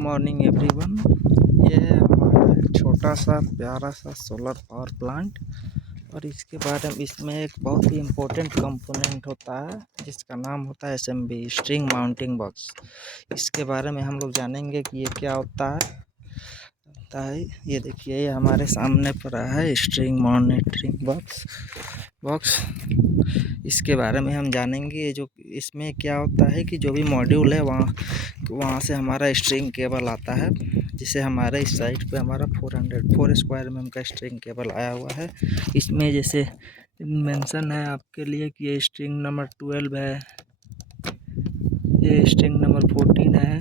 Morning everyone. ये है हमारा छोटा सा प्यारा सा सोलर पावर प्लांट और इसके बारे में इसमें एक बहुत ही इम्पोर्टेंट कंपोनेंट होता है जिसका नाम होता है एसएमबी स्ट्रिंग माउंटिंग बॉक्स। इसके बारे में हम लोग जानेंगे कि ये क्या होता है। ये देखिए, ये हमारे सामने पड़ा है स्ट्रिंग मॉनिटरिंग बॉक्स। इसके बारे में हम जानेंगे। ये जो इसमें क्या होता है कि जो भी मॉड्यूल है वहाँ से हमारा स्ट्रिंग केबल आता है, जिसे हमारे इस साइड पे हमारा 4 स्क्वायर mm का स्ट्रिंग केबल आया हुआ है। इसमें जैसे मेंशन है आपके लिए कि ये स्ट्रिंग नंबर 12 है, ये स्ट्रिंग नंबर 14 है,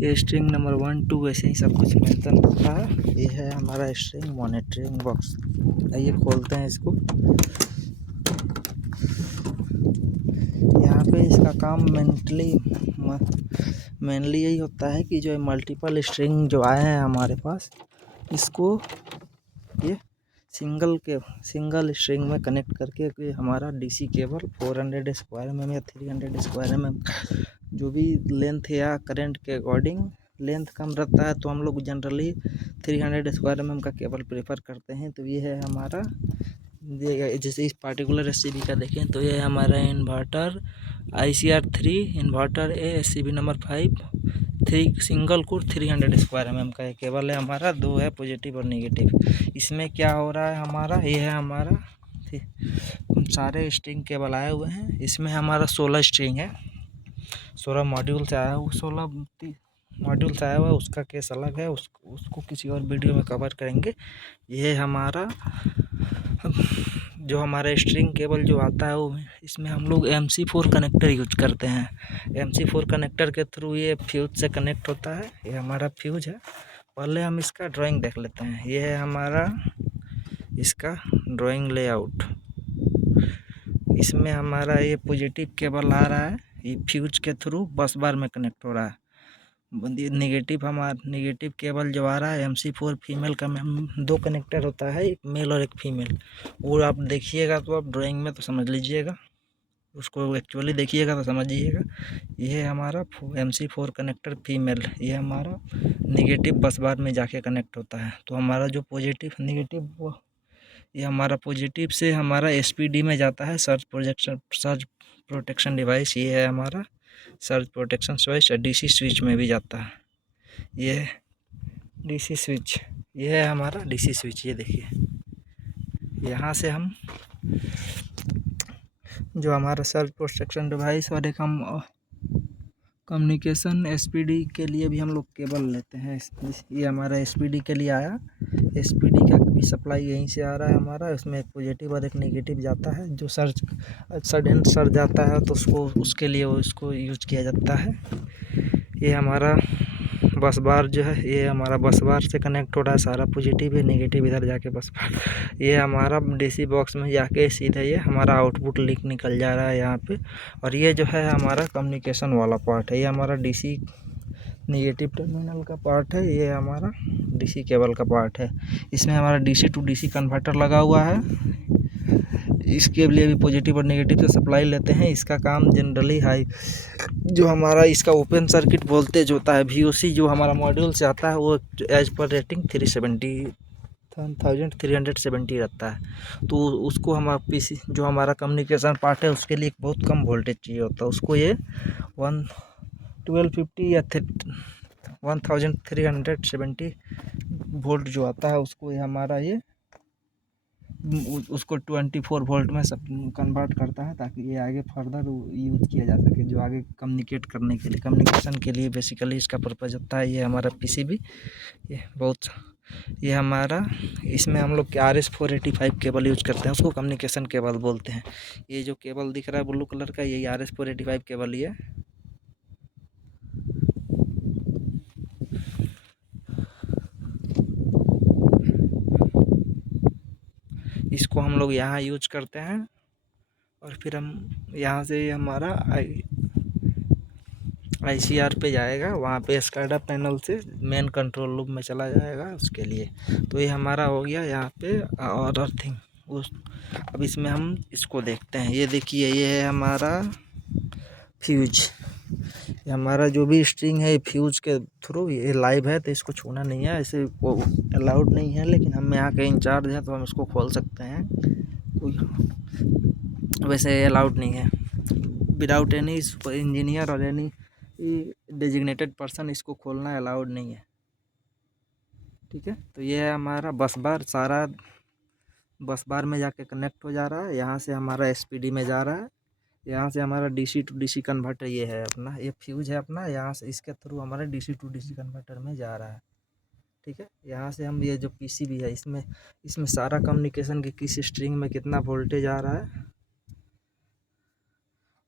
ये स्ट्रिंग नंबर 1 2 ऐसे ही सब कुछ मेंशन होता है। ये है हमारा स्ट्रिंग मॉनिटरिंग बॉक्स। आइए खोलते हैं इसको। यहाँ पे इसका काम मेनली यही होता है कि जो मल्टीपल स्ट्रिंग जो आए हैं हमारे पास, इसको ये सिंगल स्ट्रिंग में कनेक्ट करके हमारा डीसी केबल 400 स्क्वायर mm या 300 स्क्वायर mm जो भी लेंथ या करंट के अकॉर्डिंग लेंथ कम रहता है तो हम लोग जनरली 300 स्क्वायर mm का केबल प्रेफर करते हैं। तो ये है हमारा, जैसे इस पार्टिकुलर एससीबी का देखें तो ये है हमारा inverter ICR3 inverter SCB number 5 3 single core 300 square mm का केबल है हमारा। 2 है पॉजिटिव और नेगेटिव। इसमें क्या हो रहा है हमारा, ये है हमारा सारे स्ट्रिंग केबल आए हुए हैं। इसमें हमारा 16 स्ट्रिंग है, 16 मॉड्यूल से आया हुआ, 16 मॉड्यूल से आया हुआ। उसका केस अलग है, उसको किसी और वीडियो में कवर करेंगे। ये हमारा जो हमारा स्ट्रिंग केबल जो आता है वो इसमें हम लोग MC4 कनेक्टर यूज करते हैं। MC4 कनेक्टर के थ्रू ये फ्यूज से कनेक्ट होता है। ये हमारा फ्यूज है। पहले हम इसका ड्राइंग देख लेते हैं। ये है हमारा इसका ड्राइंग लेआउट। इसमें हमारा ये पॉजिटिव केबल आ रहा है, ये फ्यूज के थ्रू बस बार में कनेक्ट हो रहा है। नेगेटिव केबल जो आ रहा है MC4 फीमेल का 2 कनेक्टर होता है, एक मेल और एक फीमेल। और आप देखिएगा तो आप ड्राइंग में तो समझ लीजिएगा, उसको एक्चुअली देखिएगा तो समझिएगा। ये हमारा MC4 कनेक्टर फीमेल, ये हमारा नेगेटिव बस बार में जाके कनेक्ट होता है। तो हमारा जो पॉजिटिव नेगेटिव ये हमारा पॉजिटिव से हमारा SPD में जाता है, सर्ज प्रोटेक्शन डिवाइस। ये है हमारा surge protection switch. DC switch में भी जाता है। ये DC स्विच, ये है हमारा DC स्विच। ये देखिए, यहाँ से हम जो हमारा सर्ज प्रोटेक्शन डिवाइस और एक हम कम्युनिकेशन SPD के लिए भी हम लोग केबल लेते हैं। ये हमारा SPD के लिए आया। SPD का भी सप्लाई यहीं से आ रहा है हमारा। उसमें एक पॉजिटिव और एक नेगेटिव जाता है। जो सडन सर्ज आता है तो उसके लिए उसको यूज किया जाता है। ये हमारा बस बार जो है, ये हमारा बस बार से कनेक्ट हो रहा है, सारा पॉजिटिव है, नेगेटिव इधर जाके बस बार। ये हमारा DC बॉक्स में जाके सीधा ये हमारा आउटपुट लीक निकल जा रहा है यहाँ पे। और ये जो है हमारा कम्युनिकेशन वाला पार्ट है, ये हमारा DC नेगेटिव टर्मिनल का पार्ट है, ये हमारा DC केबल का पार्ट है। इसमें हमारा DC टू DC कन्वर्टर लगा हुआ है। इसके लिए भी पॉजिटिव और नेगेटिव से सप्लाई लेते हैं। इसका काम जनरली हाई जो हमारा इसका ओपन सर्किट वोल्टेज होता है VOC जो हमारा मॉड्यूल से आता है, वो एज पर रेटिंग 1370 रहता है। तो उसको हम PC जो हमारा कम्युनिकेशन पार्ट है उसके लिए बहुत कम वोल्टेज चाहिए होता है। उसको ये 1250 या 1370 वोल्ट जो आता है उसको ये हमारा ये उसको 24 वोल्ट में सब कन्वर्ट करता है, ताकि ये आगे फर्दर यूज किया जा सके, जो आगे कम्युनिकेट करने के लिए, कम्युनिकेशन के लिए बेसिकली इसका पर्पज़ होता है। ये हमारा PCB ये हमारा, इसमें हम लोग RS485 केबल यूज करते हैं, उसको कम्युनिकेशन केबल बोलते हैं। ये जो केबल दिख रहा है ब्लू कलर का, यही RS485 केबल ही है। इसको हम लोग यहाँ यूज करते हैं और फिर हम यहाँ से हमारा ICR पे जाएगा, वहाँ पे SCADA पैनल से मेन कंट्रोल रूम में चला जाएगा उसके लिए। तो ये हमारा हो गया यहाँ पे और अर्थिंग अब इसमें हम इसको देखते हैं। ये देखिए, ये है हमारा फ्यूज। ये हमारा जो भी स्ट्रिंग है फ्यूज के थ्रू ये लाइव है, तो इसको छूना नहीं है, ऐसे वो अलाउड नहीं है। लेकिन हम यहाँ के इंचार्ज हैं तो हम इसको खोल सकते हैं, कोई वैसे अलाउड नहीं है। विदाउट एनी इंजीनियर और एनी डेजिग्नेटेड पर्सन इसको खोलना अलाउड नहीं है। ठीक है, तो ये है हमारा बस बार, सारा बस बार में जाके कनेक्ट हो जा रहा है। यहाँ से हमारा एसपीडी में जा रहा है, यहाँ से हमारा डीसी टू डीसी कन्वर्टर ये है अपना, ये फ्यूज है अपना, यहाँ से इसके थ्रू हमारा डीसी टू डीसी कन्वर्टर में जा रहा है। ठीक है, यहाँ से हम ये जो पीसीबी है इसमें सारा कम्युनिकेशन कि किस स्ट्रिंग में कितना वोल्टेज आ रहा है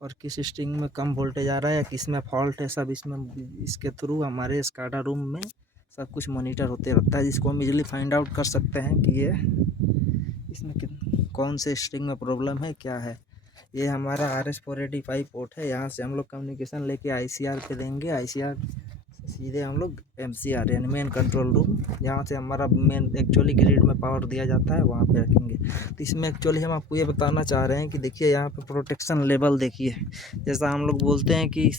और किस स्ट्रिंग में कम वोल्टेज आ रहा है या किस में फॉल्ट है, सब इसके थ्रू हमारे स्काडा रूम में सब कुछ मॉनिटर होते रहता है, जिसको हम इजीली फाइंड आउट कर सकते हैं कि ये इसमें कौन से स्ट्रिंग में प्रॉब्लम है, क्या है। ये हमारा RS-485 पोर्ट है, यहाँ से हम लोग कम्युनिकेशन लेके ICR पे देंगे, ICR सीधे हम लोग MCR यानी मेन कंट्रोल रूम, यहाँ से हमारा मेन एक्चुअली ग्रिड में पावर दिया जाता है, वहाँ पे रखेंगे। तो इसमें एक्चुअली हम आपको ये बताना चाह रहे हैं कि देखिए यहाँ पे प्रोटेक्शन लेवल देखिए, जैसा हम लोग बोलते हैं कि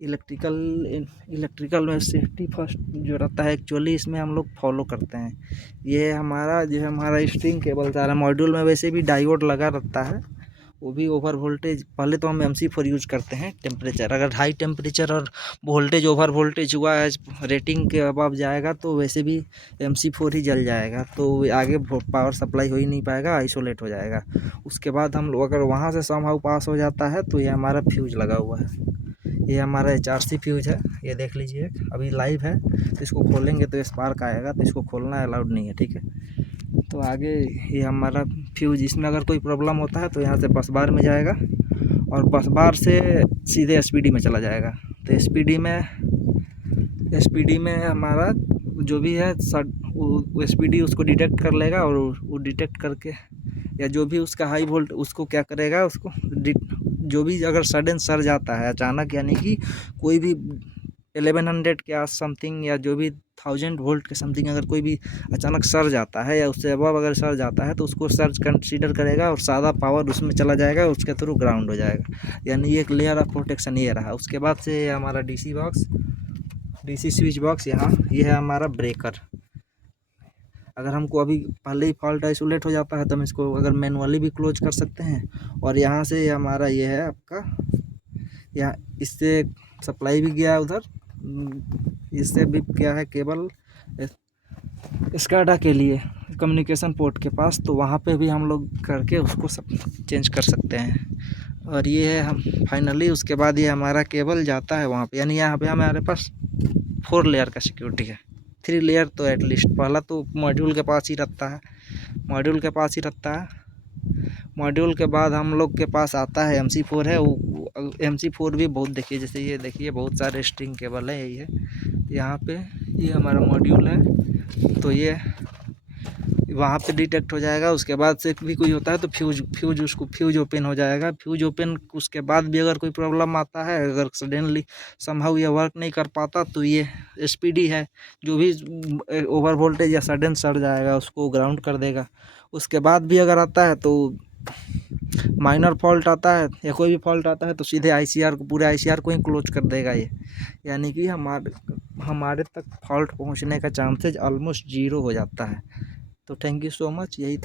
इलेक्ट्रिकल में सेफ्टी फर्स्ट जो रहता है, एक्चुअली इसमें हम लोग फॉलो करते हैं। ये हमारा जो है हमारा स्ट्रिंग केबल सारा मॉड्यूल में वैसे भी डायोड लगा रहता है, वो भी ओवर वोल्टेज। पहले तो हम MC4 यूज करते हैं। टेम्परेचर अगर हाई टेम्परेचर और वोल्टेज ओवर वोल्टेज हुआ है, रेटिंग के अबव जाएगा तो वैसे भी MC4 ही जल जाएगा, तो आगे पावर सप्लाई हो ही नहीं पाएगा, आइसोलेट हो जाएगा। उसके बाद हम लोग अगर वहाँ से समहाउ पास हो जाता है तो ये हमारा फ्यूज लगा हुआ है, ये हमारा HRC फ्यूज है, ये देख लीजिए अभी लाइव है। तो इसको खोलेंगे तो स्पार्क आएगा, तो इसको खोलना अलाउड नहीं है। ठीक है, तो आगे ये हमारा फ्यूज, इसमें अगर कोई प्रॉब्लम होता है तो यहाँ से बस बार में जाएगा और बस बार से सीधे SPD में चला जाएगा। तो SPD में हमारा जो भी है वो SPD उसको डिटेक्ट कर लेगा और वो डिटेक्ट करके या जो भी उसका हाई वोल्ट उसको क्या करेगा, उसको जो भी अगर सडन सर्ज आता है अचानक, यानी कि कोई भी 1100 के आस समथिंग या जो भी 1000 वोल्ट के समथिंग अगर कोई भी अचानक सर्ज आता है या उससे अबव अगर सर्ज आता है तो उसको सर्ज कंसीडर करेगा और सादा पावर उसमें चला जाएगा, उसके थ्रू ग्राउंड हो जाएगा। यानी एक लेयर ऑफ प्रोटेक्शन ये रहा। उसके बाद से हमारा डीसी स्विच बॉक्स, यहाँ ये है हमारा ब्रेकर। अगर हमको अभी पहले ही फॉल्ट आइसोलेट हो जाता है तो हम इसको अगर मैनुअली भी क्लोज कर सकते हैं। और यहाँ से हमारा ये है आपका, यहाँ इससे सप्लाई भी गया उधर, इससे भी क्या है केबल स्काडा के लिए कम्युनिकेशन पोर्ट के पास, तो वहाँ पे भी हम लोग करके उसको सब चेंज कर सकते हैं। और ये है हम फाइनली, उसके बाद ये हमारा केबल जाता है वहाँ पे, यानी यहाँ पे हमारे पास 4 लेयर का सिक्योरिटी है। 3 लेयर तो एटलीस्ट, पहला तो मॉड्यूल के पास ही रहता है, मॉड्यूल के बाद हम लोग के पास आता है MC4 है। वो MC4 भी बहुत, देखिए जैसे ये देखिए बहुत सारे स्ट्रिंग केबल है, यही है यहाँ पे, ये हमारा मॉड्यूल है। तो ये वहाँ पे डिटेक्ट हो जाएगा। उसके बाद से भी कोई होता है तो फ्यूज ओपन हो जाएगा। फ्यूज ओपन उसके बाद भी अगर कोई प्रॉब्लम आता है, अगर सडनली समहाउ ये वर्क नहीं कर पाता, तो ये SPD है, जो भी ओवर वोल्टेज या सडन सड़ जाएगा उसको ग्राउंड कर देगा। उसके बाद भी अगर आता है तो माइनर फॉल्ट आता है या कोई भी फॉल्ट आता है तो सीधे पूरे ICR को ही क्लोज कर देगा ये, यानी कि हमारे तक फॉल्ट पहुंचने का चांसेज ऑलमोस्ट 0 हो जाता है। तो थैंक यू सो मच, यही था।